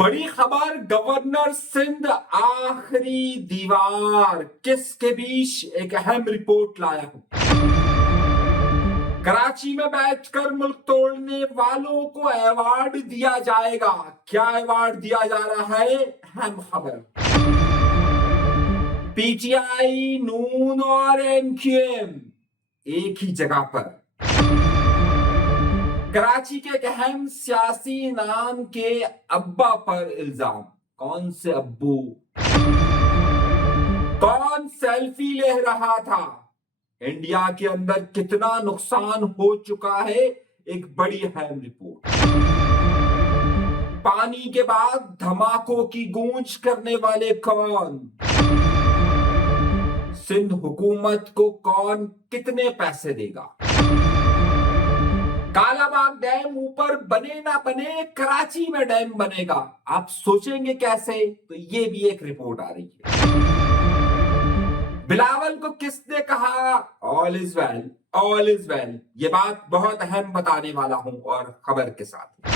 बड़ी खबर, गवर्नर सिंध आखिरी दीवार किसके बीच एक अहम रिपोर्ट लाया हूं। कराची में बैठकर मुल्क तोड़ने वालों को अवार्ड दिया जाएगा। क्या अवार्ड दिया जा रहा है? अहम खबर। पीटीआई, नून और एमक्यूएम एक ही जगह पर। कराची के एक अहम सियासी नाम के अब्बा पर इल्जाम। कौन से अब्बू? कौन सेल्फी ले रहा था? इंडिया के अंदर कितना नुकसान हो चुका है? एक बड़ी अहम रिपोर्ट। पानी के बाद धमाकों की गूंज करने वाले कौन? सिंध हुकूमत को कौन कितने पैसे देगा? कालाबाग डैम ऊपर बने ना बने, कराची में डैम बनेगा। आप सोचेंगे कैसे? तो ये भी एक रिपोर्ट आ रही है। बिलावल को किसने कहा all is well, all is well? ये बात बहुत अहम बताने वाला हूं और खबर के साथ।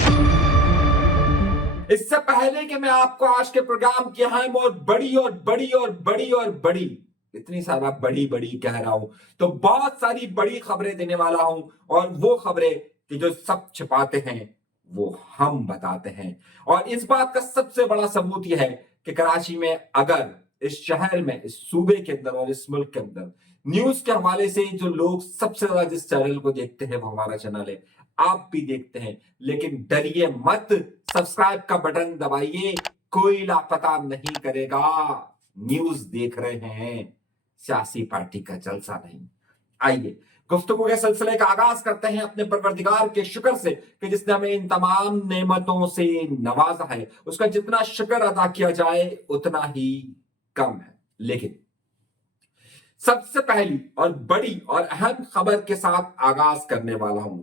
इससे पहले कि मैं आपको आज के प्रोग्राम की अहम और बड़ी और बड़ी और बड़ी और बड़ी, इतनी सारा बड़ी बड़ी कह रहा हूं तो बहुत सारी बड़ी खबरें देने वाला हूं, और वो खबरें कि जो सब छिपाते हैं वो हम बताते हैं। और इस बात का सबसे बड़ा सबूत यह है कि कराची में, अगर इस शहर में, इस सूबे के अंदर और इस मुल्क के अंदर न्यूज के हवाले से जो लोग सबसे ज्यादा जिस चैनल को देखते हैं वो हमारा चैनल है। आप भी देखते हैं, लेकिन डरिए मत, सब्सक्राइब का बटन दबाइए, कोई लापता नहीं करेगा। न्यूज देख रहे हैं, सियासी पार्टी का जलसा नहीं। आइए गुफ्तगू के सिलसिले का आगाज करते हैं अपने परवरदिगार के शुक्र से कि जिसने हमें इन तमाम नेमतों से नवाजा है। उसका जितना शुक्र अदा किया जाए उतना ही कम है। लेकिन सबसे पहली और बड़ी और अहम खबर के साथ आगाज करने वाला हूं।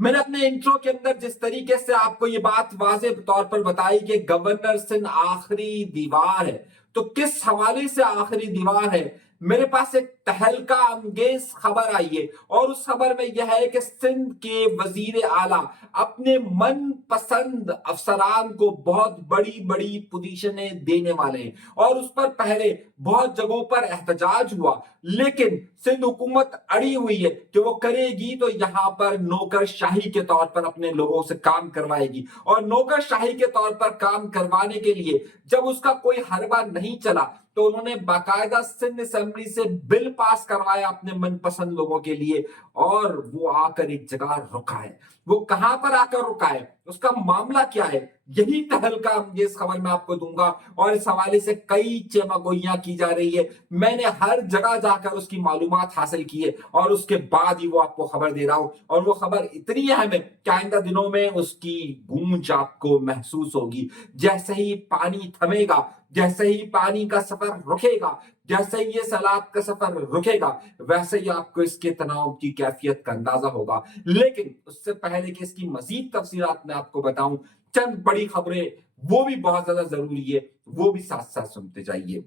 मैंने अपने इंट्रो के अंदर जिस तरीके से आपको ये बात वाज़ेह तौर पर बताई कि गवर्नर सिंध आखिरी दीवार है, तो किस हवाले से आखिरी दीवार है, मेरे पास एक तहलका अंगेज खबर आई है। और उस खबर में यह है कि सिंध के वजीर आला अपने मन पसंद अफसरान को बहुत बड़ी बड़ी पोजीशनें देने वाले हैं, और उस पर पहले बहुत जगहों पर एहतजाज हुआ, लेकिन सिंध हुकूमत अड़ी हुई है कि वो करेगी तो यहां पर नौकरशाही के तौर पर अपने लोगों से काम करवाएगी। और नौकरशाही के तौर पर काम करवाने के लिए जब उसका कोई हरबा नहीं चला तो उन्होंने बाकायदा सिंध असेंबली से बिल पास करवाया अपने मनपसंद लोगों के लिए, और वो आकर एक जगह रुका है। वो कहां पर आकर रुका है, उसका मामला क्या है, यही तहलका अंगेज खबर मैं आपको दूंगा। और इस हवाले से कई चेमागोइयां की जा रही है, मैंने हर जगह जाकर उसकी मालूमात हासिल की है, और उसके बाद ही वो आपको खबर दे रहा हूं। और वो खबर इतनी अहम है कि आइंदा दिनों में उसकी गूंज आपको महसूस होगी। जैसे ही पानी थमेगा, जैसे ही पानी का सफर रुकेगा, जैसे ही ये सैलाब का सफर रुकेगा, वैसे ही आपको इसके तनाव की कैफियत का अंदाजा होगा। लेकिन उससे पहले कि इसकी मजीद तफसीलात मैं आपको बताऊं, चंद बड़ी खबरें वो भी बहुत ज्यादा जरूरी है, वो भी साथ साथ सुनते जाइए।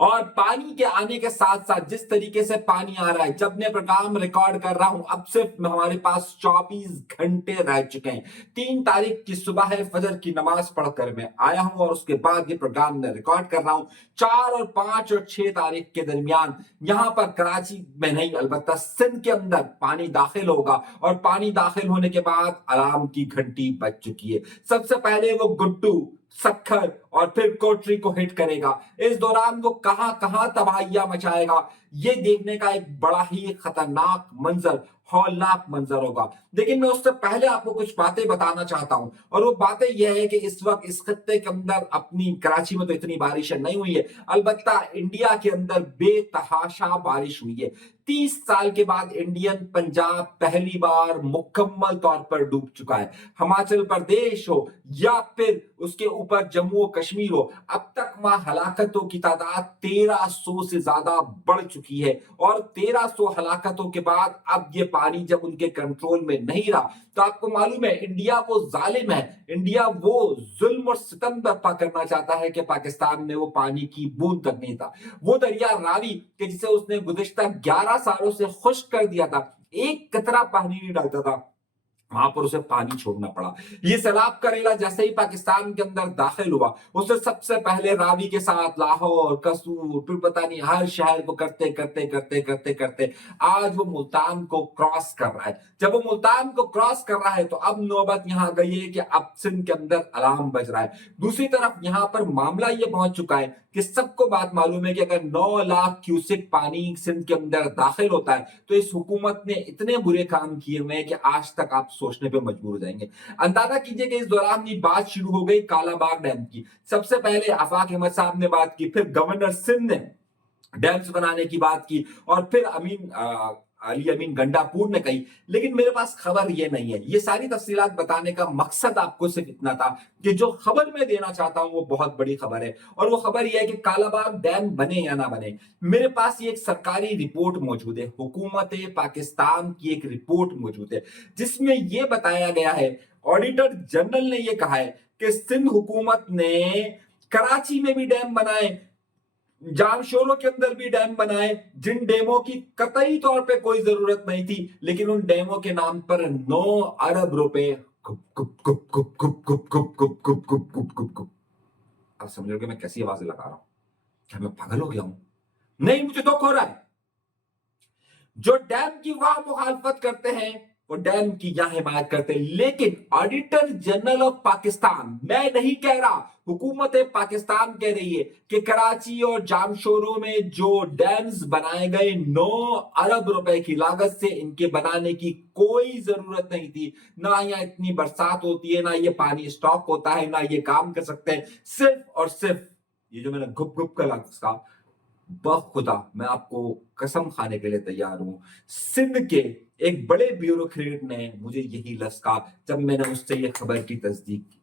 और पानी के आने के साथ साथ जिस तरीके से पानी आ रहा है, जब मैं प्रोग्राम रिकॉर्ड कर रहा हूं अब सिर्फ हमारे पास 24 घंटे रह चुके हैं। 3 तारीख की सुबह है, फजर की नमाज पढ़कर मैं आया हूं, और उसके बाद ये प्रोग्राम मैं रिकॉर्ड कर रहा हूं। 4 और 5 और 6 तारीख के दरमियान यहां पर कराची में नहीं, अलबत्ता सिंध के अंदर पानी दाखिल होगा, और पानी दाखिल होने के बाद अलार्म की घंटी बज चुकी है। सबसे पहले वो गुड्डू, सक्खर और फिर कोटरी को हिट करेगा। इस दौरान वो कहां कहां तबाहियां मचाएगा, ये देखने का एक बड़ा ही खतरनाक मंजर, हौलनाक मंजर होगा। लेकिन मैं उससे पहले आपको कुछ बातें बताना चाहता हूं, और वो बातें यह है कि इस वक्त इस खत्ते के अंदर, अपनी कराची में तो इतनी बारिशें नहीं हुई है, अलबत्ता इंडिया के अंदर बेतहाशा बारिश हुई है। 30 साल के बाद इंडियन पंजाब पहली बार मुकम्मल तौर पर डूब चुका है। हिमाचल प्रदेश हो या फिर उसके ऊपर जम्मू और कश्मीर हो, अब तक वहां हलाकतों की तादाद 1300 से ज्यादा बढ़ चुकी है। और 1300 हलाकतों के बाद अब ये पानी जब उनके कंट्रोल में नहीं रहा, तो आपको मालूम है इंडिया वो जालिम है, इंडिया वो जुल्म और सितम बर्पा करना चाहता है कि पाकिस्तान में वो पानी की बूंद तक नहीं था। वो दरिया रावी कि जिसे उसने गुज़िश्ता 11 सालों से खुश्क कर दिया था, एक कतरा पानी नहीं डालता था, वहां पर उसे पानी छोड़ना पड़ा। ये सैलाब का रेला जैसे ही पाकिस्तान के अंदर दाखिल हुआ, उसे सबसे पहले रावी के साथ लाहौर, कसूर, फिर पता नहीं हर शहर को करते करते करते करते करते आज वो मुल्तान को क्रॉस कर रहा है। जब वो मुल्तान को क्रॉस कर रहा है तो अब नौबत यहां गई है कि अब सिंध के अंदर अलार्म बज रहा है। दूसरी तरफ यहां पर मामला ये पहुंच चुका है कि सबको बात मालूम है कि अगर 9 लाख क्यूसेक पानी सिंध के अंदर दाखिल होता है तो इस हुकूमत ने इतने बुरे काम किए हुए हैं कि आज तक आप सोचने पे मजबूर हो जाएंगे। अंदाजा कीजिए कि इस दौरान ये बात शुरू हो गई कालाबाग डैम की। सबसे पहले आफाक अहमद साहब ने बात की, फिर गवर्नर सिंध ने डैम्स बनाने की बात की, और फिर अली अमीन गंडापुर ने कही। लेकिन मेरे पास खबर ये नहीं है। ये सारी तफसीलात बताने का मकसद आपको सिर्फ इतना था कि जो खबर मैं देना चाहता हूं वो बहुत बड़ी खबर है, और वो खबर यह है कि कालाबाग डैम बने या ना बने। मेरे पास ये एक सरकारी रिपोर्ट मौजूद है, हुकूमत पाकिस्तान की एक रिपोर्ट मौजूद है, जिसमें यह बताया गया है, ऑडिटर जनरल ने यह कहा है कि सिंध हुकूमत ने कराची में भी डैम बनाए, जामशोरों के अंदर भी डैम बनाए, जिन डैमों की कतई तौर पे कोई जरूरत नहीं थी, लेकिन उन डैमों के नाम पर 9 अरब रुपए कुप कुप कुप कुप कुप कुप कुप कुप कुप कुप कुप कुप कुप। आप समझोगे मैं कैसी आवाजें लगा रहा हूं? क्या मैं पागल हो गया हूं? नहीं, मुझे दुख हो रहा है। जो डैम की वहां मुखालफत करते हैं वो डैम की यहां हिमायत करते हैं। लेकिन ऑडिटर जनरल ऑफ पाकिस्तान, मैं नहीं कह रहा, हुकूमत पाकिस्तान कह रही है कि कराची और जामशोरों में जो डैम्स बनाए गए 9 अरब रुपए की लागत से, इनके बनाने की कोई जरूरत नहीं थी। ना यहाँ इतनी बरसात होती है, ना ये पानी स्टॉक होता है, ना ये काम कर सकते हैं। सिर्फ और सिर्फ ये जो मैंने गुप गुप का लफ्ज कहा, बखुदा मैं आपको कसम खाने के लिए तैयार हूं, सिंध के एक बड़े ब्यूरोक्रेट ने मुझे यही लफ्ज कहा जब मैंने उससे ये खबर की तस्दीक की।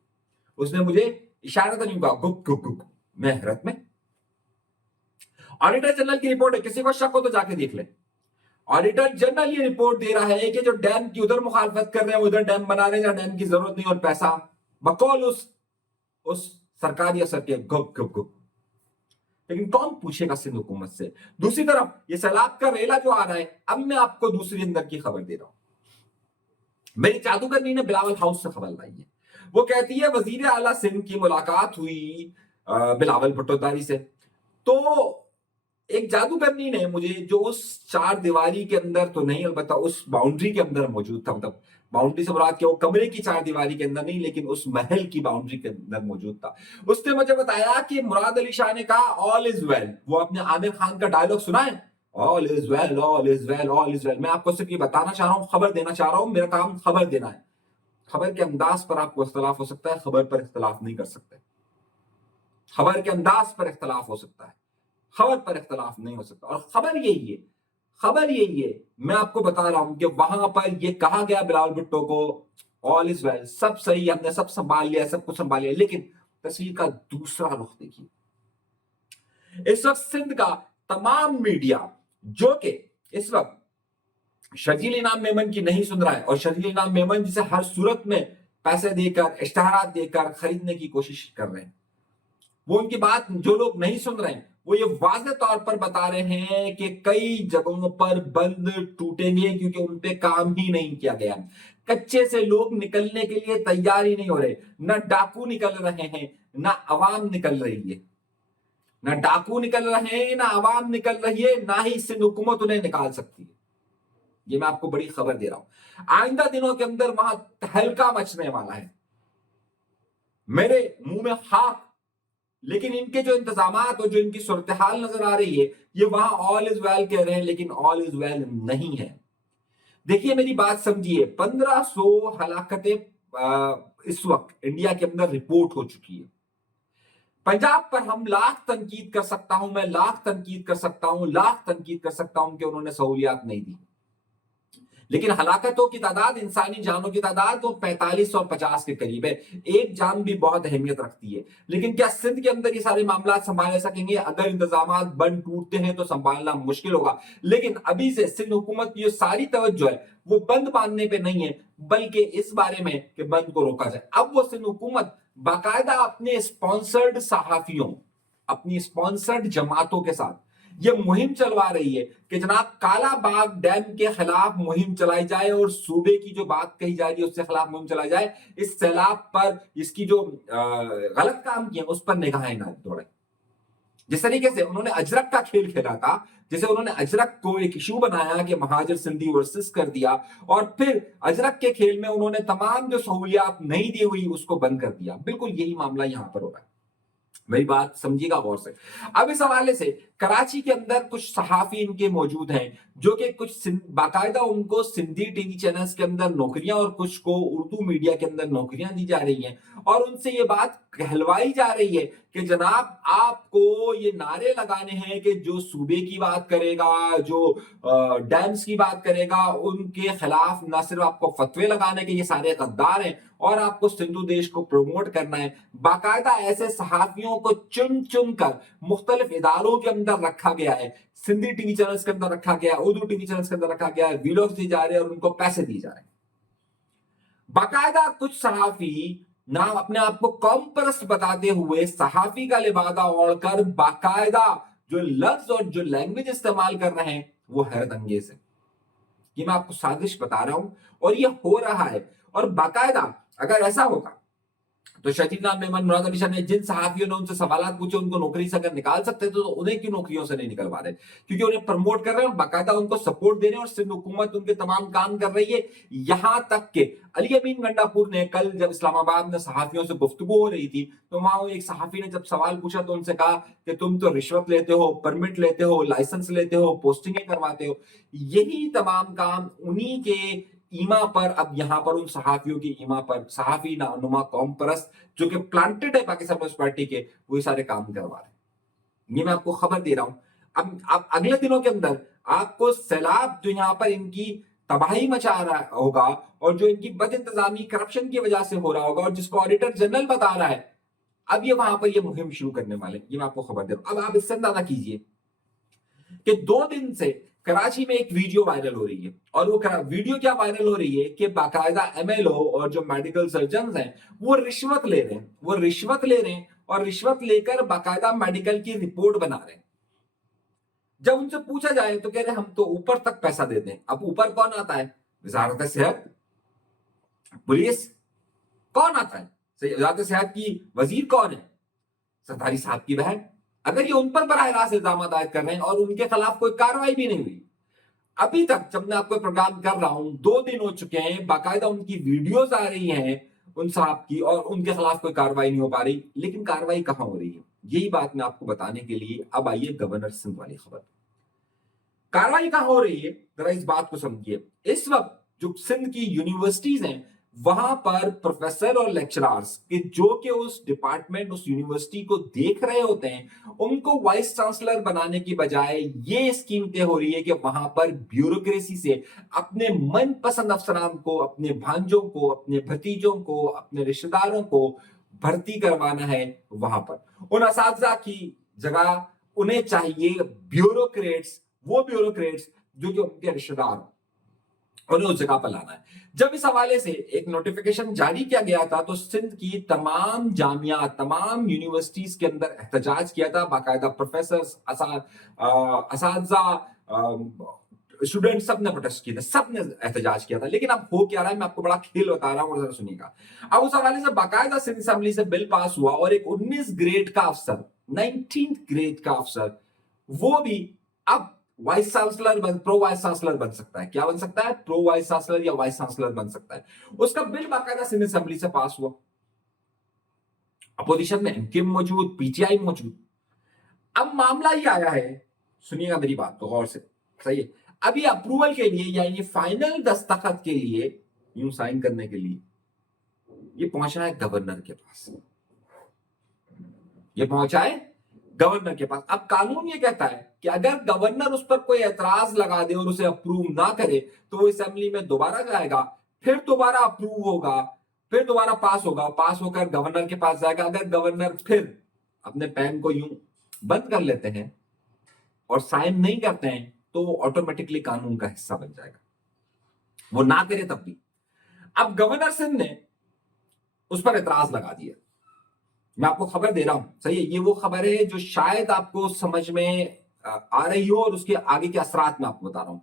उसने मुझे इशारा तो नहीं कहा, गुप गुप गुप। मैं हैरत में। ऑडिटर जनरल की रिपोर्ट है, किसी को शक हो तो जाके देख ले। ऑडिटर जनरल ये रिपोर्ट दे रहा है कि जो डैम की उधर मुखालफत कर रहे हैं, उधर डैम बना रहे हैं जहां डैम की जरूरत नहीं, और पैसा बकौल उस सरकारी असर के गुप गुप गुप। लेकिन कौन पूछेगा सिंध हुकूमत से? दूसरी तरफ ये सैलाब का रेला जो आ रहा है, अब मैं आपको दूसरी अंदर की खबर दे रहा हूं। मेरी जादूगरनी ने बिलावल हाउस से खबर लाई है। वो कहती है वजीर आला सिंध की मुलाकात हुई बिलावल भुट्टोदारी से। तो एक जादूगरनी ने मुझे, जो उस चार दीवारी के अंदर तो नहीं, अलबत्ता उस बाउंड्री के अंदर मौजूद था, मतलब बाउंड्री से मुराद क्या, वो कमरे की चार दीवारी के अंदर नहीं, लेकिन उस महल की बाउंड्री के अंदर मौजूद था। उसने मुझे बताया कि मुराद अली शाह ने कहा ऑल इज वेल। वो आपने आमिर खान का डायलॉग सुना है, all is well, all is well, all is well. मैं आपको सिर्फ ये बताना चाह रहा हूं, खबर देना चाह रहा हूं, मेरा काम खबर देना है। खबर के अंदाज पर आपको इख्तलाफ हो सकता है, खबर पर इख्तलाफ नहीं कर सकते। खबर के अंदाज पर इख्तलाफ हो सकता है, खबर पर इख्तलाफ नहीं हो सकता। और खबर यही है, खबर यही है, मैं आपको बता रहा हूं कि वहां पर यह कहा गया बिलावल भुट्टो को ऑल इज वेल, सब सही, हमने सब संभाल लिया, सब कुछ संभाल लिया। लेकिन तस्वीर का दूसरा रुख देखिए। इस वक्त सिंध का तमाम मीडिया, जो कि इस वक्त शर्जील इनाम मेमन की नहीं सुन रहा है, और शर्जील इनाम मेमन जिसे हर सूरत में पैसे देकर, इश्तहारात देकर खरीदने की कोशिश कर रहे हैं, वो उनकी बात जो लोग नहीं सुन रहे हैं, वो ये वाज़ेह तौर पर बता रहे हैं कि कई जगहों पर बंद टूटेंगे क्योंकि उन पे काम ही नहीं किया गया। कच्चे से लोग निकलने के लिए तैयार ही नहीं हो रहे। ना डाकू निकल रहे हैं, ना अवाम निकल रही है। ना डाकू निकल रहे हैं, ना अवाम निकल रही है, ना ही सिंध हुकूमत उन्हें निकाल सकती है। ये मैं आपको बड़ी खबर दे रहा हूं। आइंदा दिनों के अंदर वहां तहलका मचने वाला है। मेरे मुंह में खाक, लेकिन इनके जो इंतजामात और जो इनकी सूरत हाल नजर आ रही है, ये वहां ऑल इज वेल कह रहे हैं, लेकिन ऑल इज वेल नहीं है। देखिए मेरी बात समझिए, 1500 हलाकतें इस वक्त इंडिया के अंदर रिपोर्ट हो चुकी है। पंजाब पर हम लाख तनकीद कर सकता हूं, मैं लाख तनकीद कर सकता हूं, लाख तनकीद कर सकता हूं कि उन्होंने सहूलियात नहीं दी, लेकिन हलाकतों की तादाद, इंसानी जानों की तादाद वो 45 और 50 के करीब है। एक जान भी बहुत अहमियत रखती है। लेकिन क्या सिंध के अंदर ये सारे मामला संभाल सकेंगे? अगर इंतजाम बंद टूटते हैं तो संभालना मुश्किल होगा। लेकिन अभी से सिंध हुकूमत की जो सारी तवज्जो है वो बंद बांधने पे नहीं है, बल्कि इस बारे में कि बंद को रोका जाए। अब वो सिंध हुकूमत बाकायदा अपने स्पॉन्सर्ड सहाफियों, अपनी स्पॉन्सर्ड जमातों के साथ یہ مہم چلوا رہی ہے کہ جناب کالا باغ ڈیم کے خلاف مہم چلائی جائے اور صوبے کی جو بات کہی جا رہی ہے اس کے خلاف مہم چلائی جائے, اس سیلاب پر اس کی جو غلط کام کیے اس پر نگاہیں نہ دوڑیں. جس طریقے سے انہوں نے اجرک کا کھیل کھیلا تھا, جسے انہوں نے اجرک کو ایک ایشو بنایا کہ مہاجر سندھی ورسز کر دیا, اور پھر اجرک کے کھیل میں انہوں نے تمام جو سہولیات نہیں دی ہوئی اس کو بند کر دیا. بالکل یہی معاملہ یہاں پر ہو رہا ہے. میری بات سمجھیے گا غور سے. اب اس حوالے سے کراچی کے اندر کچھ صحافی ان کے موجود ہیں جو کہ کچھ باقاعدہ ان کو سندھی ٹی وی چینلز کے اندر نوکریاں اور کچھ کو اردو میڈیا کے اندر نوکریاں دی جا رہی ہیں, اور ان سے یہ بات کہلوائی جا رہی ہے کہ جناب آپ کو یہ نعرے لگانے ہیں کہ جو صوبے کی بات کرے گا, جو ڈیمز کی بات کرے گا, ان کے خلاف نہ صرف آپ کو فتوے لگانے کے یہ سارے غدار ہیں اور آپ کو سندھو دیش کو پروموٹ کرنا ہے. باقاعدہ ایسے صحافیوں کو چن چن کر مختلف اداروں کے اندر رکھا گیا ہے, سندھی ٹی وی چینلز کے اندر رکھا گیا ہے, اردو ٹی وی چینلز کے اندر رکھا گیا ہے, ویلوگز دی جا رہے ہیں اور ان کو پیسے دیے جا رہے ہیں. باقاعدہ کچھ صحافی نام اپنے آپ کو قوم پرست بتاتے ہوئے صحافی کا لبادہ اوڑھ کر باقاعدہ جو لفظ اور جو لینگویج استعمال کر رہے ہیں وہ حیرت انگیز ہے. یہ میں آپ کو سازش بتا رہا ہوں اور یہ ہو رہا ہے. اور باقاعدہ اگر ایسا ہوگا تو شہید نام میمن مراد علی شاہ نے جن صحافیوں نے ان سے سوالات پوچھے ان کو نوکری سے اگر نکال سکتے تو انہیں کیوں نوکریوں سے نہیں نکلوا رہے, کیونکہ انہیں پروموٹ کر رہے ہیں اور باقاعدہ ان کو سپورٹ دے رہے ہیں اور سندھ حکومت ان کے تمام کام کر رہی ہے. یہاں تک کہ علی امین گنڈا پور نے کل جب اسلام آباد میں صحافیوں سے گفتگو ہو رہی تھی تو وہاں ایک صحافی نے جب سوال پوچھا تو ان سے کہا کہ تم تو رشوت لیتے ہو, پرمٹ لیتے ہو, لائسنس لیتے ہو, پوسٹنگیں کرواتے ہو. یہی تمام کام انہی کے ایما پر اب یہاں پر ان صحافیوں کی ایما پر صحافی نما قوم پرست جو کہ پلانٹڈ ہے پاکستان پیپلز پارٹی کے, وہ سارے کام کروا رہے ہیں. یہ میں آپ کو خبر دے رہا ہوں. اب اگلے دنوں کے اندر آپ کو سیلاب جو یہاں پر ان کی تباہی مچا رہا ہوگا اور جو ان کی بد انتظامی کرپشن کی وجہ سے ہو رہا ہوگا اور جس کو آڈیٹر جنرل بتا رہا ہے, اب یہ وہاں پر یہ مہم شروع کرنے والے ہیں. یہ میں آپ کو خبر دے رہا ہوں. اب آپ اس سے اندازہ کیجئے کہ 2 دن سے کراچی میں ایک ویڈیو وائرل ہو رہی ہے, اور وہ ویڈیو کیا وائرل ہو رہی ہے کہ باقاعدہ ایم ایل او اور جو میڈیکل سرجنز ہیں وہ رشوت لے رہے ہیں اور رشوت لے کر باقاعدہ میڈیکل کی رپورٹ بنا رہے ہیں. جب ان سے پوچھا جائے تو کہہ رہے ہم تو اوپر تک پیسہ دیتے ہیں. اب اوپر کون آتا ہے؟ وزارت صحت, پولیس, کون آتا ہے؟ وزارت صحت کی وزیر کون ہے؟ سرداری صاحب کی بہن. اگر یہ ان پر براہ راست الزامات عائد کر رہے ہیں اور ان کے خلاف کوئی کارروائی بھی نہیں ہوئی, ابھی تک جب میں آپ کو پروگرام کر رہا ہوں 2 دن ہو چکے ہیں, باقاعدہ ان کی ویڈیوز آ رہی ہیں ان صاحب کی اور ان کے خلاف کوئی کارروائی نہیں ہو پا رہی. لیکن کارروائی کہاں ہو رہی ہے, یہی بات میں آپ کو بتانے کے لیے اب آئیے گورنر سندھ والی خبر. کارروائی کہاں ہو رہی ہے ذرا اس بات کو سمجھیے. اس وقت جو سندھ کی یونیورسٹیز ہیں وہاں پر پروفیسر اور لیکچرارز کہ جو کہ اس ڈپارٹمنٹ اس یونیورسٹی کو دیکھ رہے ہوتے ہیں, ان کو وائس چانسلر بنانے کی بجائے یہ اسکیم طے ہو رہی ہے کہ وہاں پر بیوروکریسی سے اپنے من پسند افسران کو, اپنے بھانجوں کو, اپنے بھتیجوں کو, اپنے رشتہ داروں کو بھرتی کروانا ہے. وہاں پر ان اساتذہ کی جگہ انہیں چاہیے بیوروکریٹس, وہ بیوروکریٹس جو کہ ان کے رشتہ دار ہوں, انہیں اس جگہ پر لانا ہے. جب اس حوالے سے ایک نوٹیفیکیشن جاری کیا گیا تھا تو سندھ کی تمام جامعات, تمام یونیورسٹیز کے اندر احتجاج کیا تھا. باقاعدہ پروفیسرز, اساتذہ, اسٹوڈنٹ سب نے پروٹیسٹ کیا تھا, سب نے احتجاج کیا تھا. لیکن اب ہو کیا رہا ہے, میں آپ کو بڑا کھیل بتا رہا ہوں اور ذرا سنیے گا. اب اس حوالے سے باقاعدہ سندھ اسمبلی سے بل پاس ہوا اور ایک 19 گریڈ کا افسر, 19 گریڈ کا افسر, وہ بھی اب vice chancellor pro vice chancellor بن سکتا ہے. کیا بن سکتا ہے؟ پرو وائس چانسلر یا وائس چانسلر بن سکتا ہے. اس کا بل باقاعدہ سندھ اسمبلی سے پاس ہوا. اپوزیشن میں ایم کیو موجود, پی ٹی آئی موجود. اب معاملہ یہ آیا ہے, سنیے گا میری بات کو غور سے, صحیح ہے. ابھی اپروول کے لیے یعنی فائنل دستخط کے لیے, یوں سائن کرنے کے لیے یہ پہنچا ہے گورنر کے پاس. یہ پہنچا ہے گورنر کے پاس. اب قانون یہ کہتا ہے کہ اگر گورنر اس پر کوئی اعتراض لگا دے اور اسے اپروو نہ کرے تو وہ اسمبلی میں دوبارہ جائے گا, پھر دوبارہ اپروو ہوگا, پھر دوبارہ پاس ہوگا, پاس ہو کر گورنر کے پاس جائے گا. اگر گورنر پھر اپنے پین کو یوں بند کر لیتے ہیں اور سائن نہیں کرتے ہیں تو وہ آٹومیٹکلی قانون کا حصہ بن جائے گا, وہ نہ کرے تب بھی. اب گورنر سندھ نے اس پر اعتراض لگا دیا. میں آپ کو خبر دے رہا ہوں, صحیح ہے, یہ وہ خبر ہے جو شاید آپ کو سمجھ میں आ रही हो और उसके आगे के असरात मैं आपको बता रहा हूं।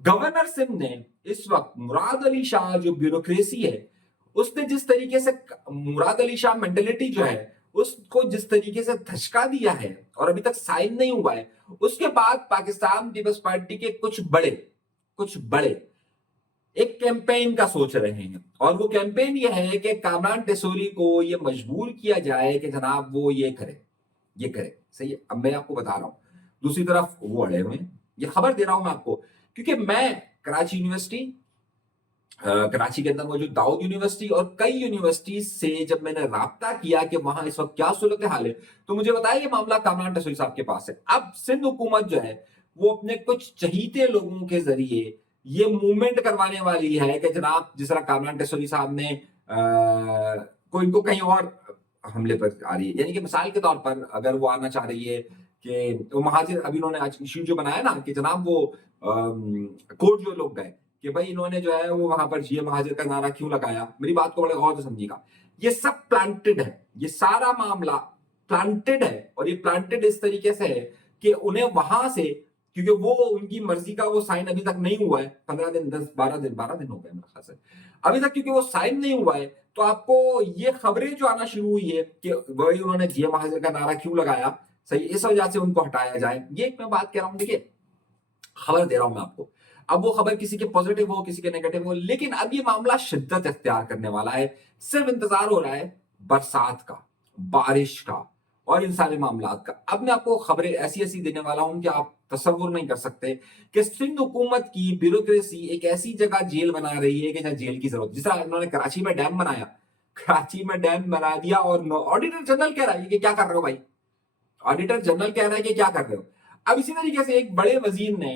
गवर्नर सिंध ने इस वक्त मुराद अली शाह जो ब्यूरोक्रेसी है, उसने जिस तरीके से मुराद अली शाह मेंटेलिटी जो है उसको जिस तरीके से धचका दिया है और अभी तक साइन नहीं हुआ है, उसके बाद पाकिस्तान पीपल्स पार्टी के कुछ बड़े एक कैंपेन का सोच रहे हैं। और वो कैंपेन ये है कि कामरान टेसोरी को ये मजबूर किया जाए कि जनाब वो ये करे। सही है। अब मैं आपको बता रहा हूं, दूसरी तरफ वो अड़े हुए हैं, ये खबर दे रहा हूं मैं आपको क्योंकि मैं कराची यूनिवर्सिटी, कराची के अंदर मौजूद दाऊद यूनिवर्सिटी और कई यूनिवर्सिटी से जब मैंने राब्ता किया कि वहां इस वक्त क्या सूरत हाल है, तो मुझे बताया ये मामला कामरान टेसोरी साहब के पास है। अब सिंध हुकूमत जो है वो अपने कुछ चहीते लोगों के जरिए ये मूवमेंट करवाने वाली है कि जनाब जिस तरह कामरान टेसोरी साहब ने कोई इनको कहीं और हमले पर आ रही है, यानी कि मिसाल के तौर पर अगर वो आना चाह रही है कि वो महाजिर, अभी उन्होंने आज इश्यू जो बनाया ना कि जनाब वो कोर्ट जो लोग गए कि भाई इन्होंने जो है वो वहां पर ये महाजिर का नारा क्यों लगाया, मेरी बात को बड़े गौर से समझिएगा, ये सब प्लांटेड है, ये सारा मामला प्लांटेड है। और ये प्लांटेड इस तरीके से है कि उन्हें वहां से, क्योंकि वो उनकी मर्जी का वो साइन अभी तक नहीं हुआ है, 15 दिन 12 दिन हो गए मेरे ख्याल से अभी तक, क्योंकि वो साइन नहीं हुआ है, तो आपको ये खबरें जो आना शुरू हुई है कि वही उन्होंने जिया महाजिर का नारा क्यों लगाया, सही, इस वजह से उनको हटाया जाए। ये एक मैं बात कह रहा हूं, देखिए खबर दे रहा हूं मैं आपको, अब वो खबर किसी के पॉजिटिव हो किसी के नेगेटिव हो, लेकिन अब ये मामला शिद्दत इख्तियार करने वाला है। सिर्फ इंतजार हो रहा है बरसात का, बारिश का और इन सारे मामलात का। अब मैं आपको खबरें ऐसी ऐसी देने वाला हूं कि आप तसव्वुर नहीं कर सकते कि सिंध हुकूमत की ब्यूरोक्रेसी एक ऐसी जगह जेल बना रही है कि जहां जेल की जरूरत, जिस तरह इन्होंने कराची में डैम बनाया, कराची में डैम बना दिया और ऑडिटर जनरल कह रहा है कि क्या कर रहे हो भाई, ऑडिटर जनरल कह रहा है कि क्या कर रहे हो। अब इसी तरीके से एक बड़े वजीर ने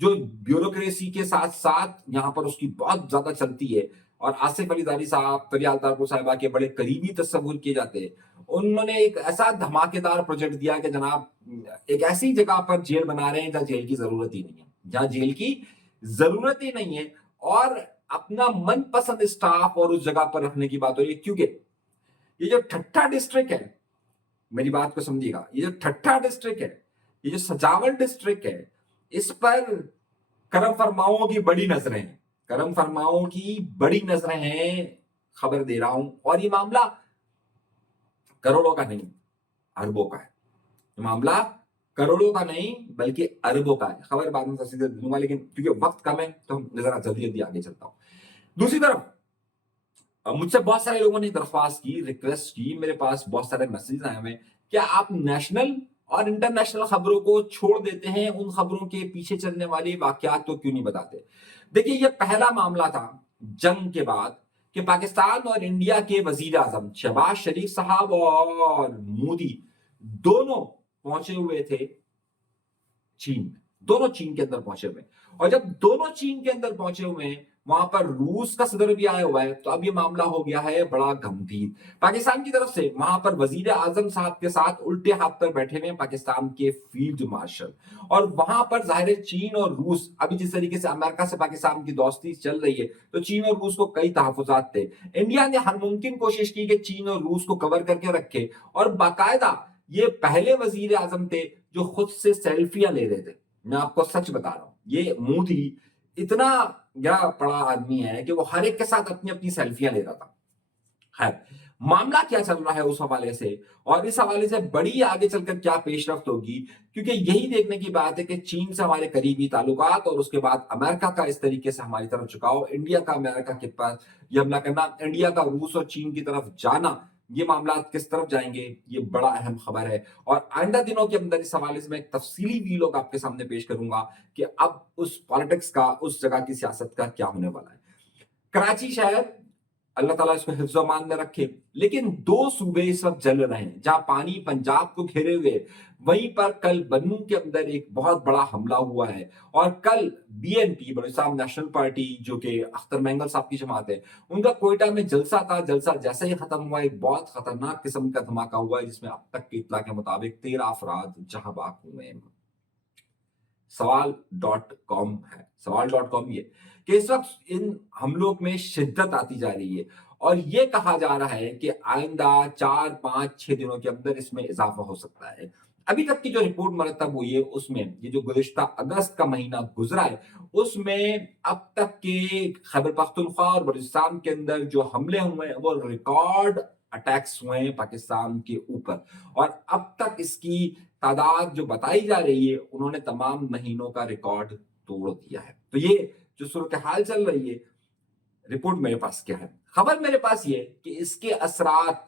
जो ब्यूरोक्रेसी के साथ साथ यहां पर उसकी बहुत ज्यादा चलती है और आसिफ अली जारी साहब, फरियाल तारपुर साहिबा के बड़े करीबी तस्वुर किए जाते हैं, उन्होंने एक ऐसा धमाकेदार प्रोजेक्ट दिया कि जनाब एक ऐसी जगह पर जेल बना रहे हैं जहां जेल की जरूरत ही नहीं है, जहां जेल की जरूरत ही नहीं है, और अपना मनपसंद स्टाफ और उस जगह पर रखने की बात हो रही है। क्योंकि ये जो ठट्ठा डिस्ट्रिक्ट है, मेरी बात को समझिएगा, ये जो ठट्ठा डिस्ट्रिक्ट है, ये जो सजावल डिस्ट्रिक्ट है, इस पर करम फरमाओं की बड़ी नजरें हैं, करम फरमाओं की बड़ी नजरें हैं, खबर दे रहा हूं। और ये मामला करोड़ों का नहीं, अरबों का है। ये मामला करोड़ों का नहीं बल्कि अरबों का है। खबर बाद में तफसील दूंगा, लेकिन क्योंकि वक्त कम है तो जरा जल्दी जल्दी आगे चलता हूं। दूसरी तरफ मुझसे बहुत सारे लोगों ने दरख्वास्त की, रिक्वेस्ट की, मेरे पास बहुत सारे मैसेज आए हुए, क्या आप नेशनल और इंटरनेशनल खबरों को छोड़ देते हैं, उन खबरों के पीछे चलने वाले वाकयात तो क्यों नहीं बताते। देखिए ये पहला मामला था जंग के बाद कि पाकिस्तान और इंडिया के वजीर आजम शहबाज शरीफ साहब और मोदी दोनों पहुंचे हुए थे चीन में, दोनों चीन के अंदर पहुंचे हुए, और जब दोनों चीन के अंदर पहुंचे हुए हैं वहां पर रूस का सदर भी आया हुआ है, तो अब ये मामला हो गया है बड़ा गंभीर। पाकिस्तान की तरफ से वहां पर वजीर आजम साहब के साथ उल्टे हाथ पर बैठे हुए पाकिस्तान के फील्ड मार्शल, और वहां पर जाहिर है चीन और रूस, अभी जिस तरीके से अमेरिका से पाकिस्तान की दोस्ती चल रही है तो चीन और रूस को कई तहफुजात थे। इंडिया ने हर मुमकिन कोशिश की कि चीन और रूस को कवर करके रखे, और बाकायदा ये पहले वजीर आजम थे जो खुद से सेल्फियां ले रहे थे। मैं आपको सच बता रहा हूं, ये मोदी इतना गया पड़ा आदमी है कि वो हर एक के साथ अपनी अपनी सेल्फियां ले रहा था। खैर, मामला क्या चल रहा है उस हवाले से, और इस हवाले से बड़ी आगे चलकर क्या पेशरफ्त होगी, क्योंकि यही देखने की बात है कि चीन से हमारे करीबी ताल्लुकात और उसके बाद अमेरिका का इस तरीके से हमारी तरफ झुकाव, इंडिया का अमेरिका के पास ये हमला करना, इंडिया का रूस और चीन की तरफ जाना, ये मामला किस तरफ जाएंगे, ये बड़ा अहम खबर है। और आइंदा दिनों के अंदर इस हवाले से मैं एक तफसीली वीलॉग आपके सामने पेश करूंगा कि अब उस पॉलिटिक्स का, उस जगह की सियासत का क्या होने वाला है। कराची शहर अल्लाह ताला इसको हिफ्ज़ अमान में रखे, लेकिन दो सूबे इस वक्त जल रहे हैं, जहां पानी पंजाब को घेरे हुए, वहीं पर कल बन्नू के अंदर एक बहुत बड़ा हमला हुआ है, और कल बीएनपी बलूचिस्तान नेशनल पार्टी जो कि अख्तर मैंगल साहब की जमात है, उनका कोयटा में जलसा था, जलसा जैसे ही खत्म हुआ एक बहुत खतरनाक किस्म का धमाका हुआ है, जिसमें अब तक की इत्तला के मुताबिक 13 अफराद जहां बाक हुए हैं। सवाल.com है, सवाल.com ये कि इस वक्त इन हमलों में शिद्दत आती जा रही है, और ये कहा जा रहा है कि आइंदा 4, 5, 6 दिनों के अंदर इसमें इजाफा हो सकता है। ابھی تک کی جو رپورٹ مرتب ہوئی ہے اس میں یہ جو گزشتہ اگست کا مہینہ گزرا ہے اس میں اب تک کے خیبر پختونخوا اور بلوچستان کے اندر جو حملے ہوئے ہیں وہ ریکارڈ اٹیکس ہوئے ہیں پاکستان کے اوپر، اور اب تک اس کی تعداد جو بتائی جا رہی ہے انہوں نے تمام مہینوں کا ریکارڈ توڑ دیا ہے۔ تو یہ جو صورتحال چل رہی ہے، رپورٹ میرے پاس کیا ہے؟ خبر میرے پاس یہ کہ اس کے اثرات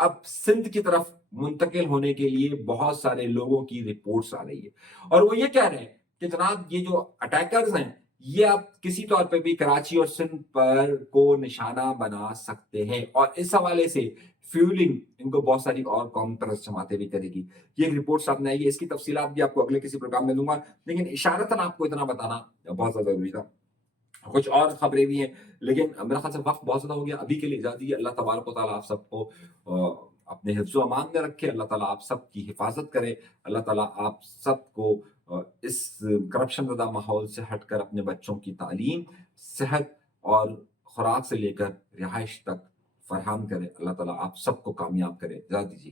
اب سندھ کی طرف منتقل ہونے کے لیے بہت سارے لوگوں کی رپورٹس آ رہی ہے، اور وہ یہ کہہ رہے ہیں کہ جناب یہ جو اٹیکرز ہیں یہ اب کسی طور پہ بھی کراچی اور سندھ پر کو نشانہ بنا سکتے ہیں، اور اس حوالے سے فیولنگ ان کو بہت ساری اور قوم طرف جماعتیں بھی کرے گی۔ یہ ایک رپورٹ سامنے آئی ہے، اس کی تفصیلات بھی آپ کو اگلے کسی پروگرام میں دوں گا، لیکن اشارتاً آپ کو اتنا بتانا بہت زیادہ ضروری تھا۔ کچھ اور خبریں بھی ہیں لیکن میرا خیال سے وقت بہت زیادہ ہو گیا، ابھی کے لیے اجازت دیجیے۔ اللہ تبارک و تعالیٰ آپ سب کو اپنے حفظ و امان میں رکھے، اللہ تعالیٰ آپ سب کی حفاظت کرے، اللہ تعالیٰ آپ سب کو اس کرپشن زدہ ماحول سے ہٹ کر اپنے بچوں کی تعلیم، صحت اور خوراک سے لے کر رہائش تک فراہم کرے، اللہ تعالیٰ آپ سب کو کامیاب کرے۔ اجازت دیجیے۔